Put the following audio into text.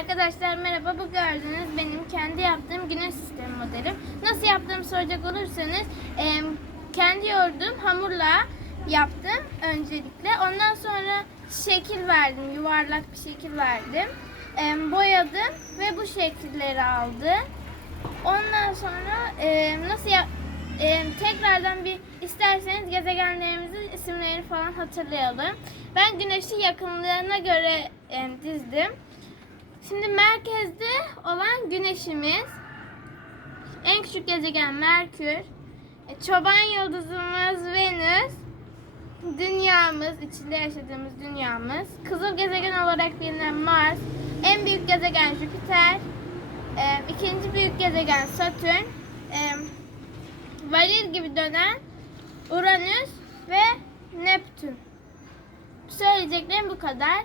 Arkadaşlar merhaba bu gördüğünüz benim kendi yaptığım güneş sistemi modelim. Nasıl yaptığımı soracak olursanız e, kendi yoğurduğum hamurla yaptım öncelikle. Ondan sonra şekil verdim yuvarlak bir şekil verdim. E, boyadım ve bu şekilleri aldı. Ondan sonra e, nasıl yap e, tekrardan bir isterseniz gezegenlerimizin isimlerini falan hatırlayalım. Ben güneşi yakınlığına göre e, dizdim. Şimdi merkezde olan güneşimiz. En küçük gezegen Merkür. e, Çoban yıldızımız Venüs. Dünyamız, içinde yaşadığımız dünyamız. Kızıl gezegen olarak bilinen Mars. En büyük gezegen Jüpiter. e, ikinci büyük gezegen Satürn. e, varil gibi dönen Uranüs ve Neptün. Söyleyeceklerim bu kadar.